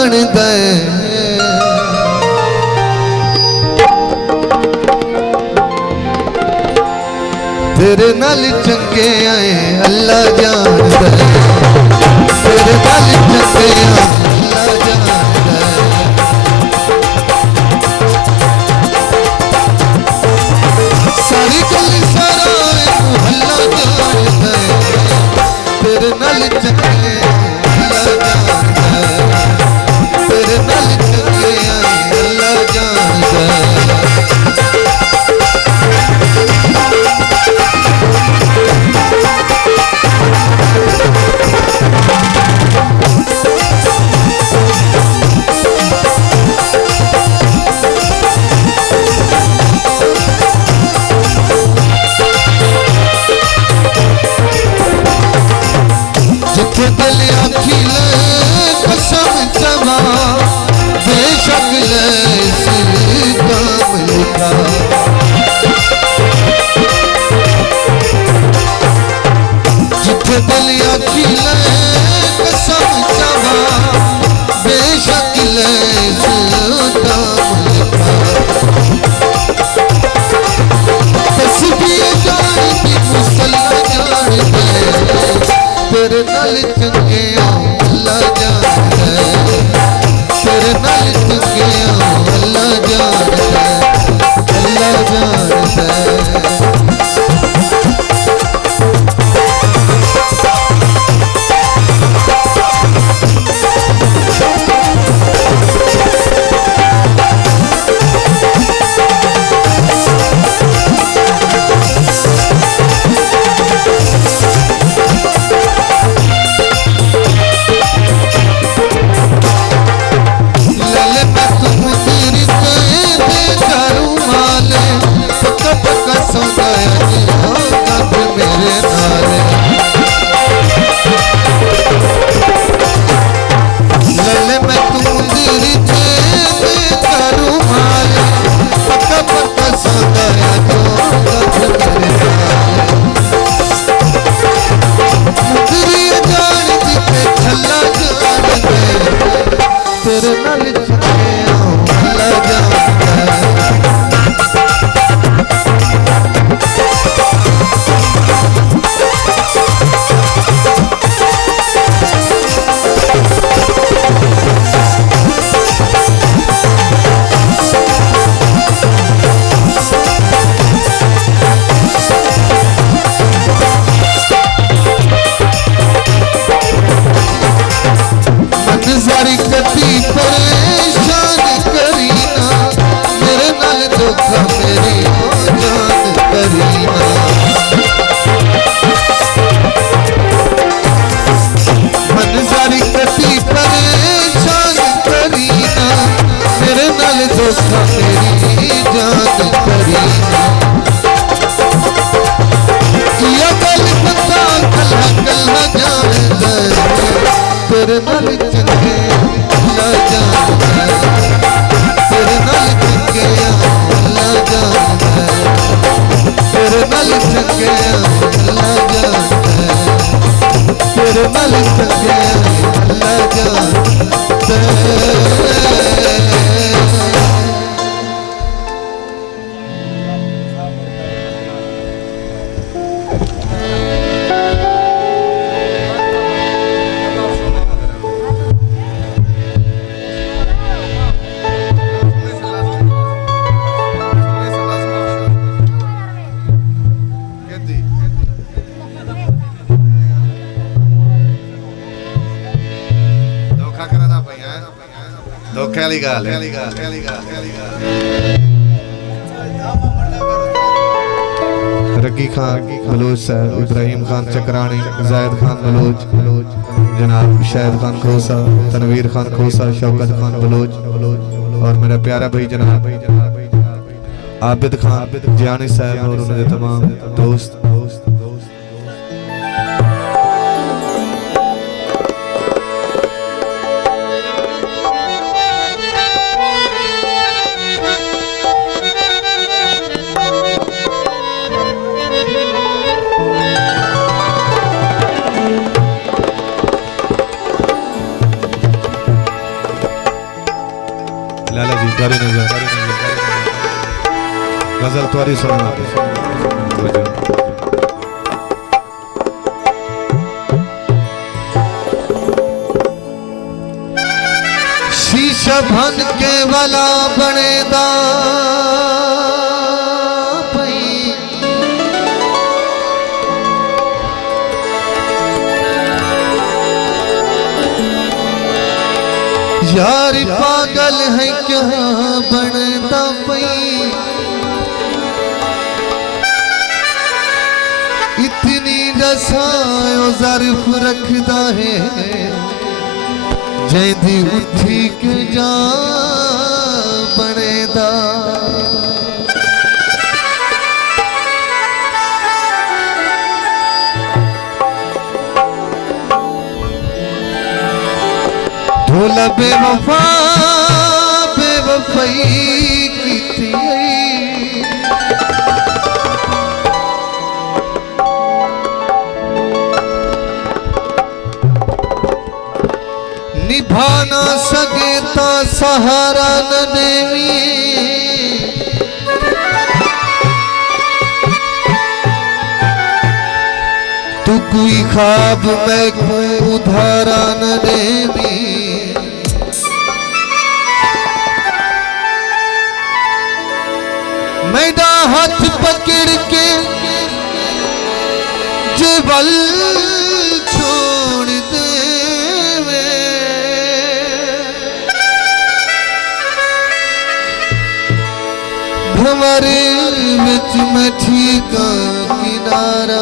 जान दे तेरे नाल चंगे आए अल्लाह जान दे तेरे नाल चंगे आए अल्लाह जान दे सारी गल सारा अल्लाह जान दे तेरे नाल चंगे अल्लाह जान दे तेरे नाल चंगे आए अल्लाह जान दे दिल आखी ले कसम चवा बेशक ले काम लिखा जिथे दिल आखी ले कसम चवा बेशक ले काम लिखा तस्बीह जान दी मुसल्ला जान दे तेरे नाल चंगे अल्लाह जान दे तेरे नाल चंगे अल्लाह जान दे अल्लाह जान दे रगी खान बलोच साहब, इब्राहिम खान चक्रानी, जायद खान बलोच, जनाब शाहिद खान खोसा, तनवीर खान खोसा, शौकत खान बलोच और मेरा प्यारा भाई जनाब आबिद खान जियानी साहब और उनके तमाम दोस्त। लाला जी द्वारी नजर गजल त्वारी सुना। शीशा भन के वाला बनेदा यार पागल है क्या बनता पई इतनी रसायो ज़र्फ रखदा है जैदी उठी के जा बनेदा ढोला बेवफा बेवफाई कीती निभा ना सके ता सहारा न देवी तू कोई ख्वाब मैं को उधारा न देवी मेरा हाथ पकड़ के जेबल छोड़ दे हमारे विच में ठीका किनारा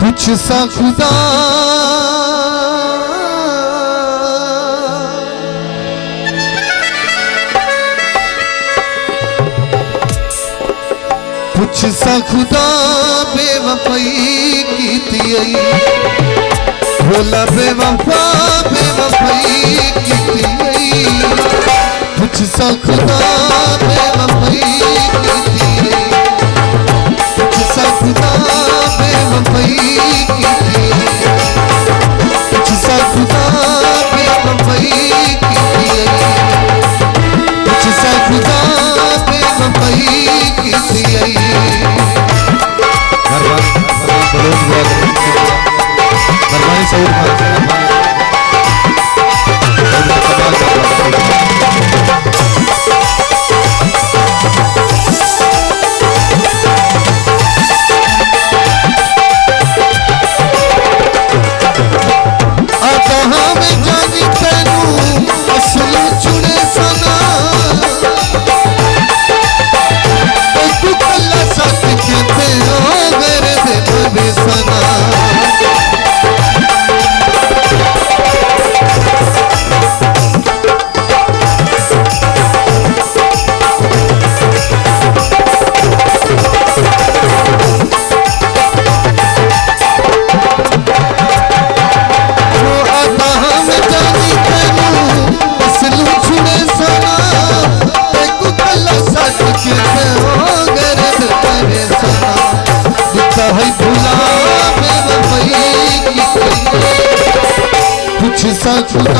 कुछ सा खुदा कुछ सा खुदा बेवफाई कीती भोला बेवफा बेवफाई कीती कुछ सा खुदा बेवफाई कीती कुछ सा खुदा बेवफाई कुछ सा खुदा बेवफाई कीती कुछ सा खुदा बेवफाई कुछ सा खुदा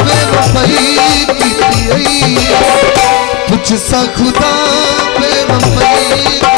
बेवफाई कुछ सा खुदा बेवफाई